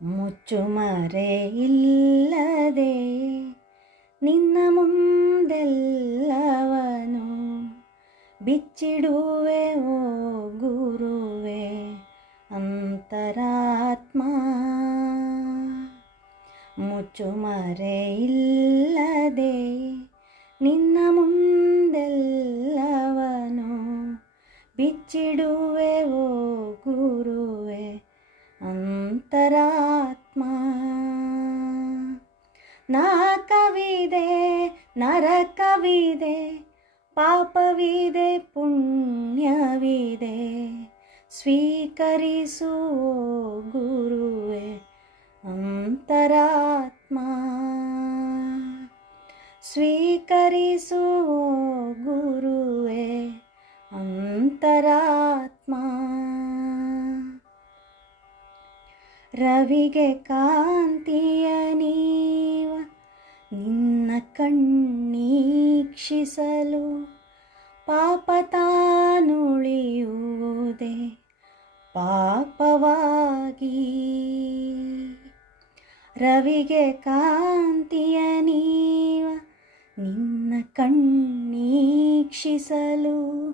ಮುಚ್ಚುಮರೆ ಇಲ್ಲದೆ ನಿನ್ನ ಮುಂದೆಲ್ಲವನು ಬಿಚ್ಚಿಡುವೆ ಓ ಗುರುವೆ ಅಂತರಾತ್ಮ. ಮುಚ್ಚುಮರೆ ಇಲ್ಲದೆ ನಿನ್ನ ಮುಂದೆಲ್ಲವನು ಬಿಚ್ಚಿಡುವೆ ಓ ಗುರುವೆ ಅಂತರಾತ್ಮ ನಾಕವಿದೆ ನರಕವಿದೆ ಪಾಪವಿದೆ ಪುಣ್ಯವಿದೆ. ಸ್ವೀಕರಿಸು ಗುರುವೆ ಅಂತರಾತ್ಮ. ಸ್ವೀಕರಿಸು ಗುರುವೆ ಅಂತರಾತ್ಮ. ರವಿಗೆ ಕಾಂತಿಯ ನಿನ್ನ ಕಣ್ಣೀಕ್ಷಿಸಲು ಪಾಪ ತಾನುಳಿಯುವುದೇ ಪಾಪವಾಗಿ. ರವಿಗೆ ಕಾಂತಿಯ ನೀವ ನಿನ್ನ ಕಣ್ಣೀಕ್ಷಿಸಲು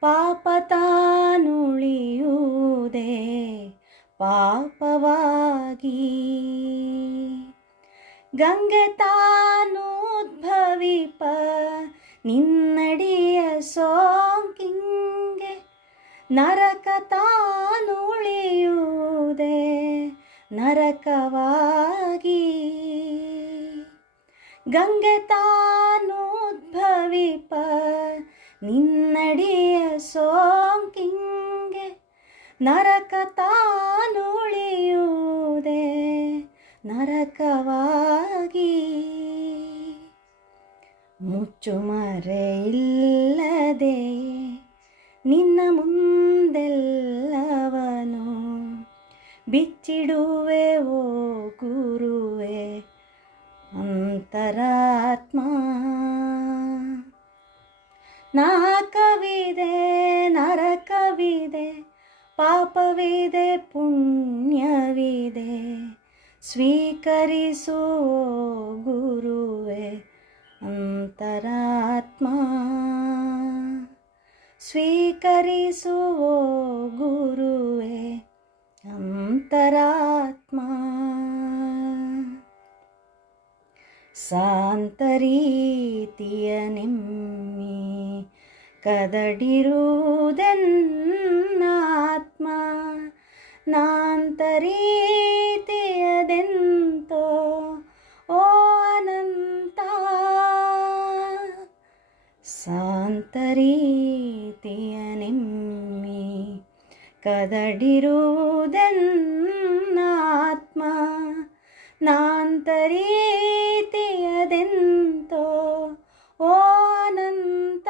ಪಾಪ ತಾನುಳಿಯುವುದೇ ಪಾಪವಾಗಿ. ಗಂಗೆ ಉದ್ಭವಿಪ ನಿನ್ನಡಿಯ ಸೋಂಕಿಂಗೆ ನರಕ ತಾನುಳಿಯುವುದೇ ನರಕವಾಗಿ. ಗಂಗೆ ತಾನೋದ್ಭವಿಪ ನಿನ್ನಡಿಯ ಸೋಂಕಿಂಗೆ ನರಕ ತಾನುಳಿಯುವುದೇ ನರಕವಾಗಿ. ಮುಚ್ಚುಮರೆ ಇಲ್ಲದೆ ನಿನ್ನ ಮುಂದೆಲ್ಲವನು ಬಿಚ್ಚಿಡುವೆ ಓ ಗುರುವೆ ಅಂತರಾತ್ಮ. ನಾಕವಿದೆ ನರಕವಿದೆ ಪಾಪವಿದೆ ಪುಣ್ಯವಿದೆ ಸ್ವೀಕರಿಸು ಗುರುವೆ. ಅಂತರಾತ್ಮ ಸ್ವೀಕರಿಸುವೋ ಗುರುವೇ ಅಂತರಾತ್ಮ. ಸಾಂತರೀತಿಯ ನಿಮ್ಮಿ ಕದಡಿರುವುದೆನ್ನಾತ್ಮ ನಾಂತರೀತಿಯದೆಂತೋ ಸಾಂತರೀತಿಯ ನಿಮ್ಮಿ ಕದಡಿರುವುದೆನ್ನಾತ್ಮ? ನಾಂತರೀತಿಯದೆಂತೋ ಓ ಅನಂತ?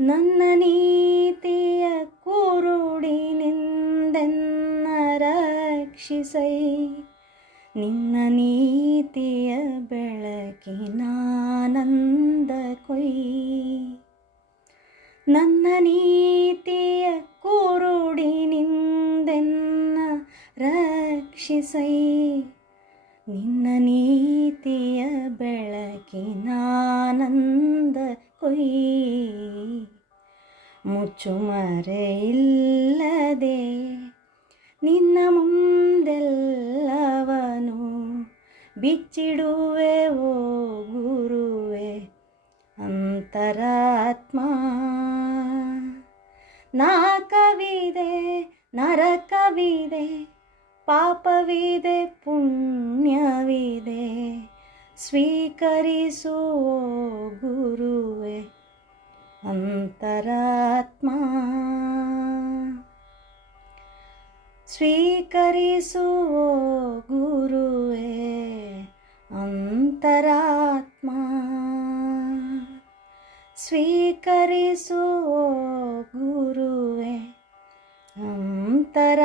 ನನ್ನ ನೀತಿಯ ಕುರುಡಿನಿಂದೆನ್ನ ರಕ್ಷಿಸೈ. ನಿನ್ನ ನೀತಿಯ ಬೆಳಕಿನಾನಂದ ಕೊಯ್ ನನ್ನ ನೀತಿಯ ಕುರುಡಿನಿಂದೆನ್ನ ರಕ್ಷಿಸೈ. ನಿನ್ನ ನೀತಿಯ ಬೆಳಕಿನಾನಂದ ಕೊಯ್. ಮುಚ್ಚುಮರೆ ಇಲ್ಲದೆ ನಿನ್ನ ಮುಂದೆಲ್ಲವನು ಬಿಚ್ಚಿಡುವೆ, ಓ ಗುರುವೆ. ಅಂತರಾತ್ಮ ನರಕವಿದೆ ಪಾಪವಿದೆ ಪುಣ್ಯವಿದೆ. ಸ್ವೀಕರಿಸೋ ಗುರುವೆ ಅಂತರಾತ್ಮ. ಸ್ವೀಕರಿಸೋ ಗುರುವೆ ಅಂತರಾತ್ಮ. ಸ್ವೀಕರಿಸೋ ಗುರುವೆ ಗುರುವೆ ಅಂತರಾತ್ಮ